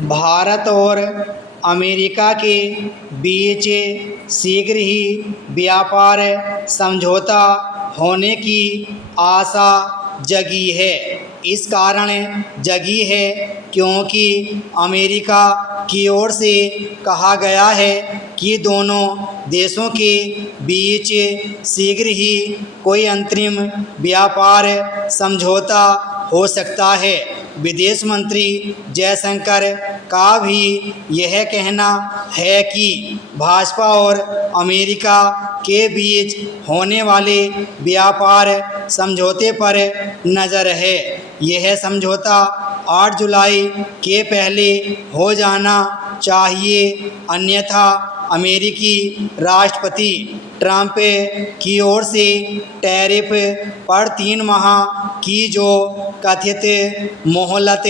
भारत और अमेरिका के बीच शीघ्र ही व्यापार समझौता होने की आशा जगी है। इस कारण जगी है क्योंकि अमेरिका की ओर से कहा गया है कि दोनों देशों के बीच शीघ्र ही कोई अंतरिम व्यापार समझौता हो सकता है। विदेश मंत्री जयशंकर का भी यह कहना है कि भाजपा और अमेरिका के बीच होने वाले व्यापार समझौते पर नज़र है। यह समझौता 8 जुलाई के पहले हो जाना चाहिए, अन्यथा अमेरिकी राष्ट्रपति ट्रंप की ओर से टैरिफ पर 3 माह की जो कथित मोहलत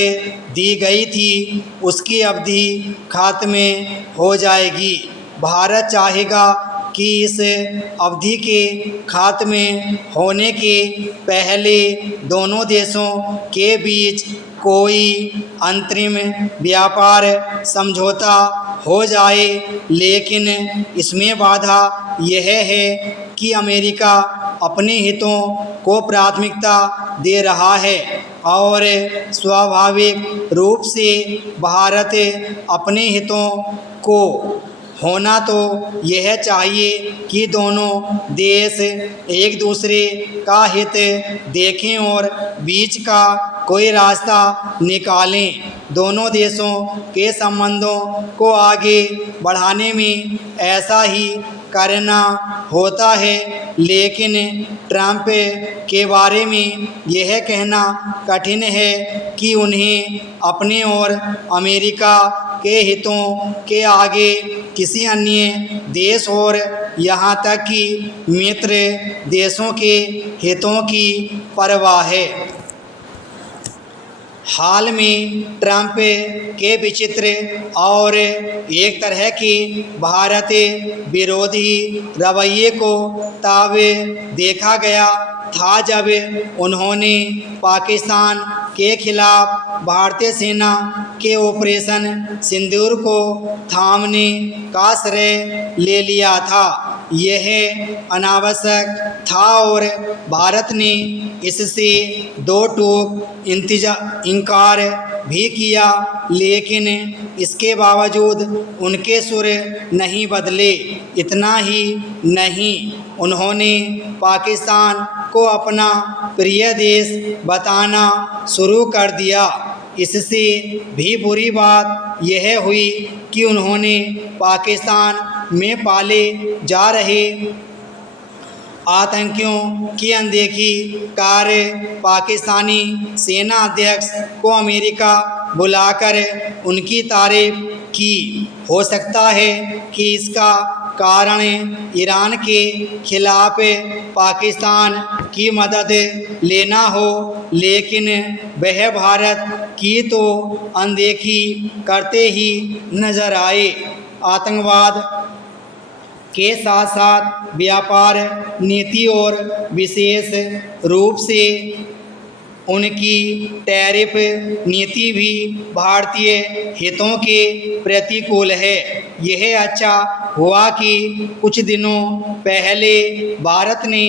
दी गई थी उसकी अवधि खत्म हो जाएगी। भारत चाहेगा कि इस अवधि के खात्मे होने के पहले दोनों देशों के बीच कोई अंतरिम व्यापार समझौता हो जाए, लेकिन इसमें बाधा यह है कि अमेरिका अपने हितों को प्राथमिकता दे रहा है और स्वाभाविक रूप से भारत अपने हितों को होना तो यह चाहिए कि दोनों देश एक दूसरे का हित देखें और बीच का कोई रास्ता निकालें। दोनों देशों के संबंधों को आगे बढ़ाने में ऐसा ही करना होता है, लेकिन ट्रंप के बारे में यह कहना कठिन है कि उन्हें अपने और अमेरिका के हितों के आगे किसी अन्य देश और यहाँ तक कि मित्र देशों के हितों की परवाह है। हाल में ट्रंप के विचित्र और एक तरह के भारत विरोधी रवैये को तब देखा गया था जब उन्होंने पाकिस्तान के खिलाफ भारतीय सेना के ऑपरेशन सिंदूर को थामने का श्रेय ले लिया था। यह अनावश्यक था और भारत ने इससे दो टूक इनकार भी किया, लेकिन इसके बावजूद उनके सुर नहीं बदले। इतना ही नहीं, उन्होंने पाकिस्तान को अपना प्रिय देश बताना शुरू कर दिया। इससे भी बुरी बात यह हुई कि उन्होंने पाकिस्तान में पाले जा रहे आतंकियों की अनदेखी कर पाकिस्तानी सेना अध्यक्ष को अमेरिका बुलाकर उनकी तारीफ की। हो सकता है कि इसका कारण ईरान के खिलाफ पाकिस्तान की मदद लेना हो, लेकिन वह भारत की तो अनदेखी करते ही नजर आए। आतंकवाद के साथ साथ व्यापार नीति और विशेष रूप से उनकी टैरिफ नीति भी भारतीय हितों के प्रतिकूल है। यह अच्छा हुआ कि कुछ दिनों पहले भारत ने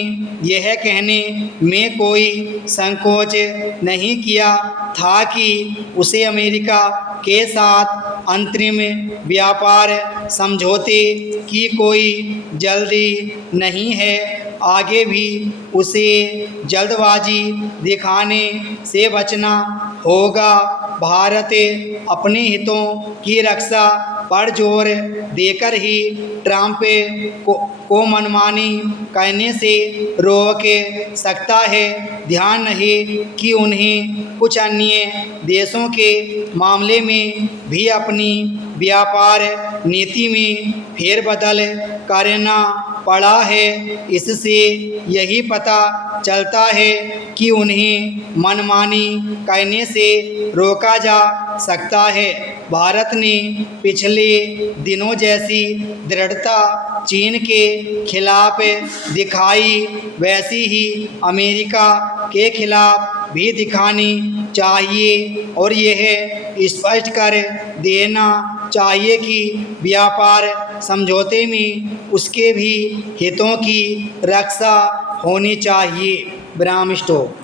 यह कहने में कोई संकोच नहीं किया था कि उसे अमेरिका के साथ अंतरिम व्यापार समझौते की कोई जल्दी नहीं है। आगे भी उसे जल्दबाजी दिखाने से बचना होगा। भारत अपने हितों की रक्षा पर जोर देकर ही ट्रंप को मनमानी करने से रोक सकता है। ध्यान रहे कि उन्हें कुछ अन्य देशों के मामले में भी अपनी व्यापार नीति में फेरबदल करना पड़ा है। इससे यही पता चलता है कि उन्हें मनमानी करने से रोका जा सकता है। भारत ने पिछले दिनों जैसी दृढ़ता चीन के खिलाफ दिखाई वैसी ही अमेरिका के खिलाफ भी दिखानी चाहिए और यह स्पष्ट कर देना चाहिए कि व्यापार समझौते में उसके भी हितों की रक्षा होनी चाहिए। विराम स्टॉप।